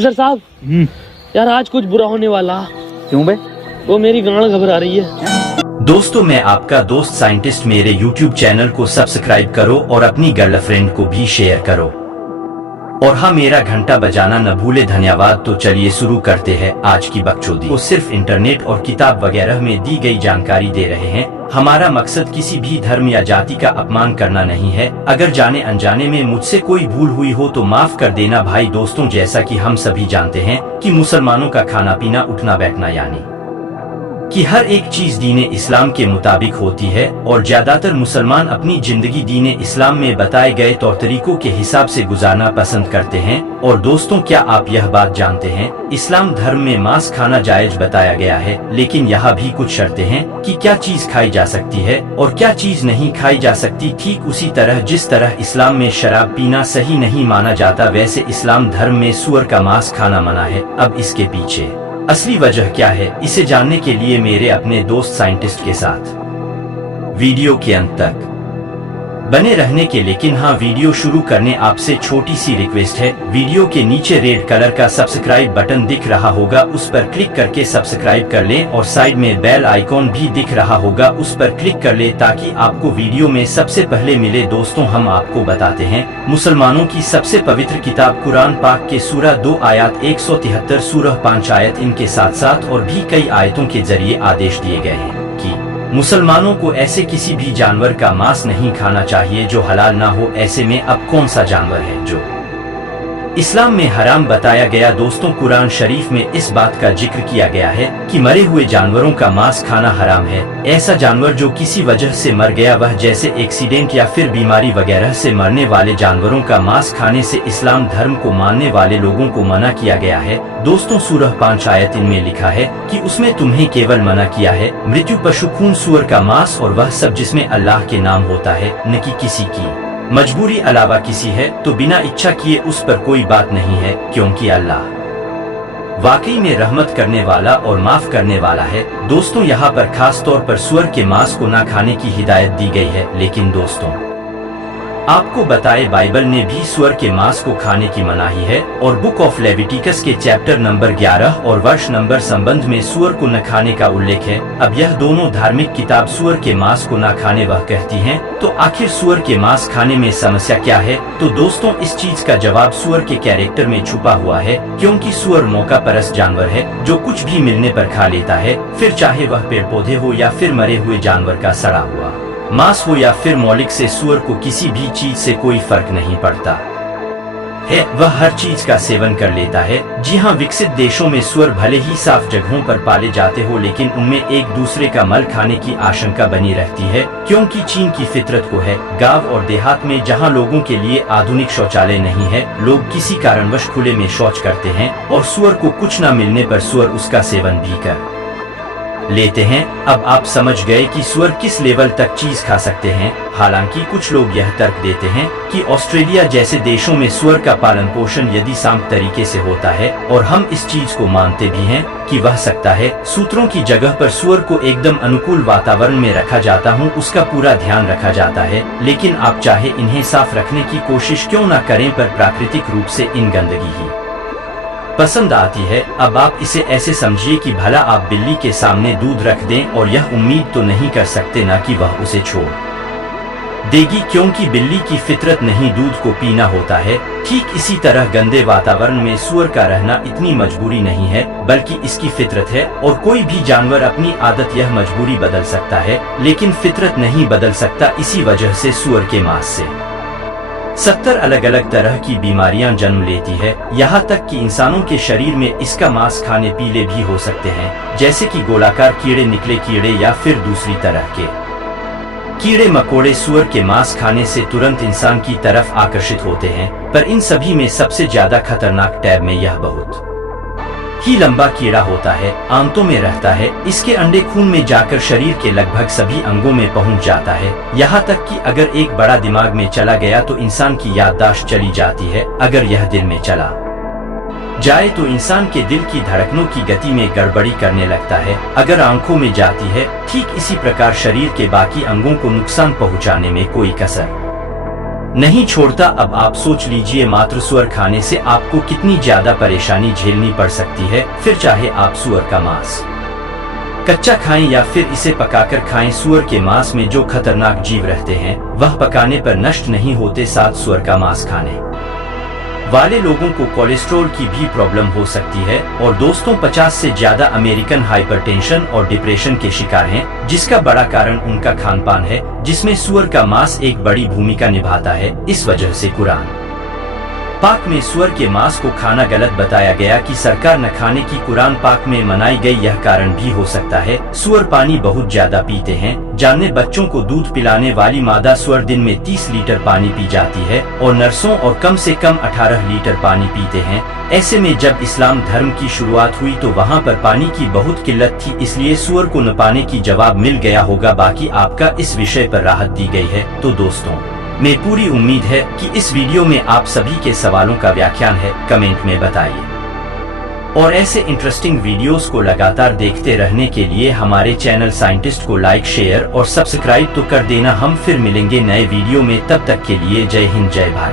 Sir साहब यार आज कुछ बुरा होने वाला। क्यों बे? वो मेरी गांड घबरा रही है। दोस्तों, मैं आपका दोस्त साइंटिस्ट, मेरे YouTube चैनल को सब्सक्राइब करो और अपनी गर्लफ्रेंड को भी शेयर करो, और हाँ, मेरा घंटा बजाना न भूले। धन्यवाद। तो चलिए शुरू करते हैं आज की बकचोदी। वो सिर्फ इंटरनेट और किताब वगैरह में दी गई जानकारी दे रहे हैं। हमारा मकसद किसी भी धर्म या जाति का अपमान करना नहीं है। अगर जाने अनजाने में मुझसे कोई भूल हुई हो तो माफ कर देना भाई। दोस्तों, जैसा कि हम सभी जानते हैं कि मुसलमानों का खाना पीना, उठना बैठना, यानी कि हर एक चीज दीन इस्लाम के मुताबिक होती है, और ज्यादातर मुसलमान अपनी जिंदगी दीन इस्लाम में बताए गए तौर तरीकों के हिसाब से गुजारना पसंद करते हैं। और दोस्तों, क्या आप यह बात जानते हैं, इस्लाम धर्म में मांस खाना जायज बताया गया है, लेकिन यहाँ भी कुछ शर्तें हैं कि क्या चीज खाई जा सकती है और क्या चीज नहीं खाई जा सकती। ठीक उसी तरह जिस तरह इस्लाम में शराब पीना सही नहीं माना जाता, वैसे इस्लाम धर्म में सूअर का मांस खाना मना है। अब इसके पीछे असली वजह क्या है, इसे जानने के लिए मेरे अपने दोस्त साइंटिस्ट के साथ वीडियो के अंत तक बने रहने के। लेकिन हाँ, वीडियो शुरू करने आपसे छोटी सी रिक्वेस्ट है। वीडियो के नीचे रेड कलर का सब्सक्राइब बटन दिख रहा होगा, उस पर क्लिक करके सब्सक्राइब कर लें, और साइड में बेल आइकॉन भी दिख रहा होगा, उस पर क्लिक कर लें ताकि आपको वीडियो में सबसे पहले मिले। दोस्तों, हम आपको बताते हैं, मुसलमानों की सबसे पवित्र किताब कुरान पाक के सूरह 2 आयत 173, सूरह 5 आयत, इनके साथ साथ और भी कई आयतों के जरिए आदेश दिए गए हैं कि मुसलमानों को ऐसे किसी भी जानवर का मांस नहीं खाना चाहिए जो हलाल ना हो। ऐसे में अब कौन सा जानवर है जो इस्लाम में हराम बताया गया? दोस्तों, कुरान शरीफ में इस बात का जिक्र किया गया है कि मरे हुए जानवरों का मांस खाना हराम है। ऐसा जानवर जो किसी वजह से मर गया, वह जैसे एक्सीडेंट या फिर बीमारी वगैरह से मरने वाले जानवरों का मांस खाने से इस्लाम धर्म को मानने वाले लोगों को मना किया गया है। दोस्तों, सूरह 5 आयत इनमें लिखा है कि उसमें तुम्हें केवल मना किया है मृत्यु, पशु, खून, सूअर का मांस और वह सब जिसमें अल्लाह के नाम होता है, न कि किसी की मजबूरी अलावा किसी है तो बिना इच्छा किए उस पर कोई बात नहीं है, क्योंकि अल्लाह वाकई में रहमत करने वाला और माफ करने वाला है। दोस्तों, यहाँ पर खास तौर पर सूअर के मांस को ना खाने की हिदायत दी गई है, लेकिन दोस्तों आपको बताए बाइबल ने भी सूअर के मांस को खाने की मनाही है, और बुक ऑफ लेविटिकस के चैप्टर नंबर 11 और वर्ष नंबर संबंध में सूअर को न खाने का उल्लेख है। अब यह दोनों धार्मिक किताब सूअर के मांस को न खाने वह कहती हैं, तो आखिर सूअर के मांस खाने में समस्या क्या है? तो दोस्तों, इस चीज का जवाब सूअर के कैरेक्टर में छुपा हुआ है, क्योंकि सूअर मौका परस्त जानवर है जो कुछ भी मिलने पर खा लेता है, फिर चाहे वह पेड़ पौधे हो या फिर मरे हुए जानवर का सड़ा हुआ मांस हो या फिर मौलिक से सूअर को किसी भी चीज से कोई फर्क नहीं पड़ता है, वह हर चीज का सेवन कर लेता है। जी हाँ, विकसित देशों में सूअर भले ही साफ जगहों पर पाले जाते हो, लेकिन उनमें एक दूसरे का मल खाने की आशंका बनी रहती है, क्योंकि चीन की फितरत को है। गांव और देहात में जहां लोगों के लिए आधुनिक शौचालय नहीं है, लोग किसी कारणवश खुले में शौच करते हैं, और सूअर को कुछ न मिलने पर सूअर उसका सेवन भी कर लेते हैं। अब आप समझ गए कि सूअर किस लेवल तक चीज खा सकते हैं। हालांकि कुछ लोग यह तर्क देते हैं कि ऑस्ट्रेलिया जैसे देशों में सूअर का पालन पोषण यदि शांत तरीके से होता है, और हम इस चीज को मानते भी हैं कि वह सकता है, सूत्रों की जगह पर सूअर को एकदम अनुकूल वातावरण में रखा जाता हूँ, उसका पूरा ध्यान रखा जाता है। लेकिन आप चाहे इन्हें साफ रखने की कोशिश क्यों न करें, पर प्राकृतिक रूप से इन गंदगी ही पसंद आती है। अब आप इसे ऐसे समझिए कि भला आप बिल्ली के सामने दूध रख दें और यह उम्मीद तो नहीं कर सकते ना कि वह उसे छोड़ देगी, क्योंकि बिल्ली की फितरत नहीं दूध को पीना होता है। ठीक इसी तरह गंदे वातावरण में सूअर का रहना इतनी मजबूरी नहीं है, बल्कि इसकी फितरत है, और कोई भी जानवर अपनी आदत यह मजबूरी बदल सकता है, लेकिन फितरत नहीं बदल सकता। इसी वजह से सूअर के मांस से 70 अलग अलग तरह की बीमारियां जन्म लेती है, यहाँ तक कि इंसानों के शरीर में इसका मांस खाने पीले भी हो सकते हैं, जैसे कि गोलाकार कीड़े, निकले कीड़े या फिर दूसरी तरह के कीड़े मकोड़े। सूअर के मांस खाने से तुरंत इंसान की तरफ आकर्षित होते हैं, पर इन सभी में सबसे ज्यादा खतरनाक टैब में यह बहुत ही लंबा कीड़ा होता है, आंतों में रहता है। इसके अंडे खून में जाकर शरीर के लगभग सभी अंगों में पहुंच जाता है, यहाँ तक कि अगर एक बड़ा दिमाग में चला गया तो इंसान की याददाश्त चली जाती है। अगर यह दिल में चला जाए तो इंसान के दिल की धड़कनों की गति में गड़बड़ी करने लगता है। अगर आंखों में जाती है, ठीक इसी प्रकार शरीर के बाकी अंगों को नुकसान पहुंचाने में कोई कसर नहीं छोड़ता। अब आप सोच लीजिए मात्र सुअर खाने से आपको कितनी ज्यादा परेशानी झेलनी पड़ सकती है। फिर चाहे आप सुअर का मांस कच्चा खाएं या फिर इसे पकाकर खाएं, सुअर के मांस में जो खतरनाक जीव रहते हैं वह पकाने पर नष्ट नहीं होते। साथ सुअर का मांस खाने वाले लोगों को कोलेस्ट्रॉल की भी प्रॉब्लम हो सकती है। और दोस्तों 50 से ज्यादा अमेरिकन हाइपरटेंशन और डिप्रेशन के शिकार हैं, जिसका बड़ा कारण उनका खान पान है, जिसमें सुअर का मांस एक बड़ी भूमिका निभाता है। इस वजह से कुरान पाक में सुअर के मांस को खाना गलत बताया गया कि सरकार न खाने की कुरान पाक में मनाई गई। यह कारण भी हो सकता है। सुअर पानी बहुत ज्यादा पीते हैं। जाने बच्चों को दूध पिलाने वाली मादा सुअर दिन में 30 लीटर पानी पी जाती है और नर्सों और कम से कम 18 लीटर पानी पीते हैं। ऐसे में जब इस्लाम धर्म की शुरुआत हुई तो वहाँ पर पानी की बहुत किल्लत थी, इसलिए सुअर को न पाने की जवाब मिल गया होगा। बाकी आपका इस विषय पर राहत दी गई है। तो दोस्तों मैं पूरी उम्मीद है कि इस वीडियो में आप सभी के सवालों का व्याख्यान है। कमेंट में बताइए। और ऐसे इंटरेस्टिंग वीडियोस को लगातार देखते रहने के लिए हमारे चैनल साइंटिस्ट को लाइक, शेयर और सब्सक्राइब तो कर देना। हम फिर मिलेंगे नए वीडियो में, तब तक के लिए जय हिंद, जय भारत।